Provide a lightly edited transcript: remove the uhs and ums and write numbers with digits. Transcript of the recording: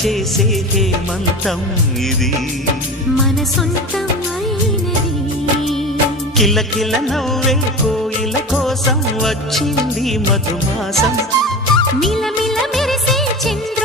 చేసే హేమంతం ఇది మన సొంతం అయినది కిలకిల నవ్వే కోయిల కోసం వచ్చింది మధుమాసం మిలమిల మెరిసే చంద్ర